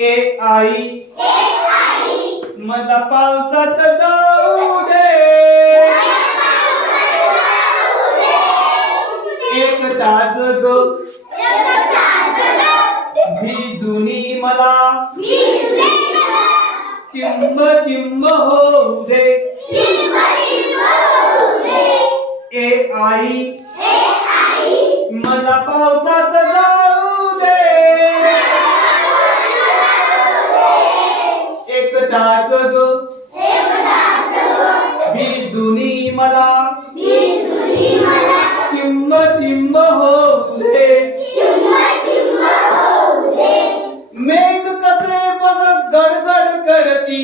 ए आई मला पावसात जाऊ दे, एक तास ग भिजुनी मला चिंब चिंब होऊ दे, ए आई मला पावसात जाऊ दे, एक तास ग भिजुनी मला चिंब चिंब होऊ दे, मेघ कसे बघ गडगड करती,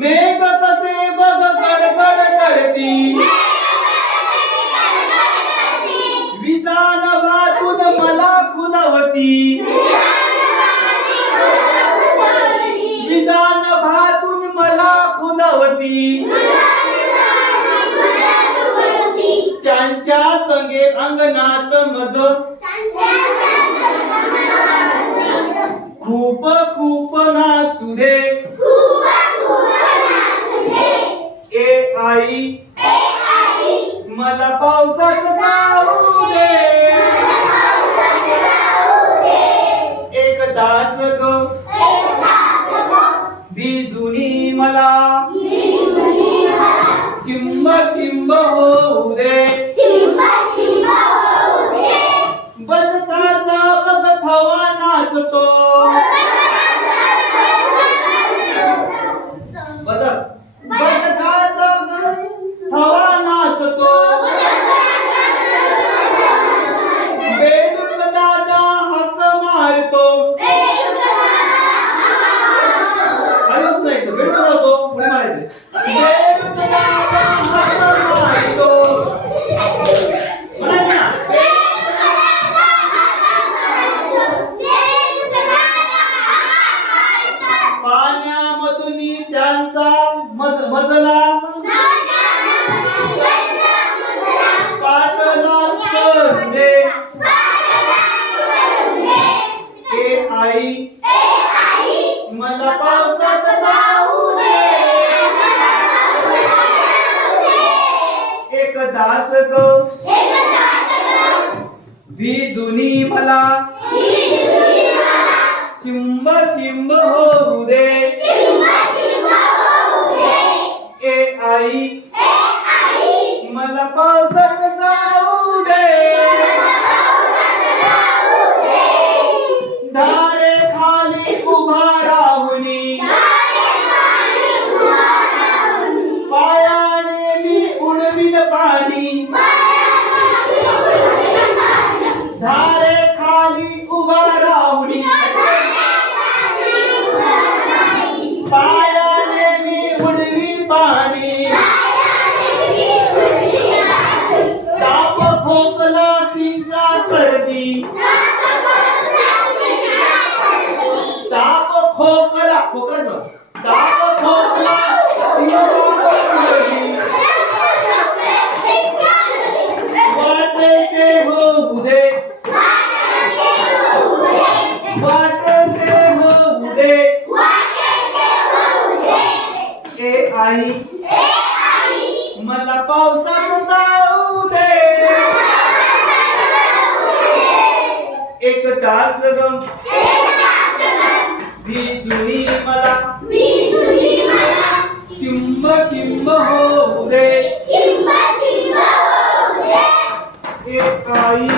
मेघ कसे बघ गडगड करती, विजान भातून मला खुनवती, विजान भातून मला खुनवती, त्यांच्या संगे अंगणात मज खूप खूप नाचू दे, ए आई मला पावसात जाऊ दे, एक तास ग भिजुनी मला चिंब चिंब होऊ दे, बदकाचा बघ थवा नाचतो, बदकाचा थवा नाचतो, बेडूक दादा हाक मारतो, बेडूक राहतो पुढे मारायचे, बेडूक दादा हाक मारतो, पाण्यामधून त्यांचा मजला पाटला करून दे, ए आई मला पावसात जाऊ दे, एक तास ग भिजुनी मला चिंब चिंब होऊ दे, ए आई मला पावसात जाऊ दे, धारे खाली उभा राहुनी पायाने मी उडवीन पाणी, धारे खाली उभा राहुनी पायाने मी उडवी पाणी, ताप खोकला शिंका सर्दी, ताप खोकला खोकला ताप खोकला शिंका सर्दी, वाटते होऊ दे, वाटते होऊ दे, ए आई मला पावसात जाऊ दे, एक तास ग भिजुनी मला चिंब चिंब होऊ दे, एक आई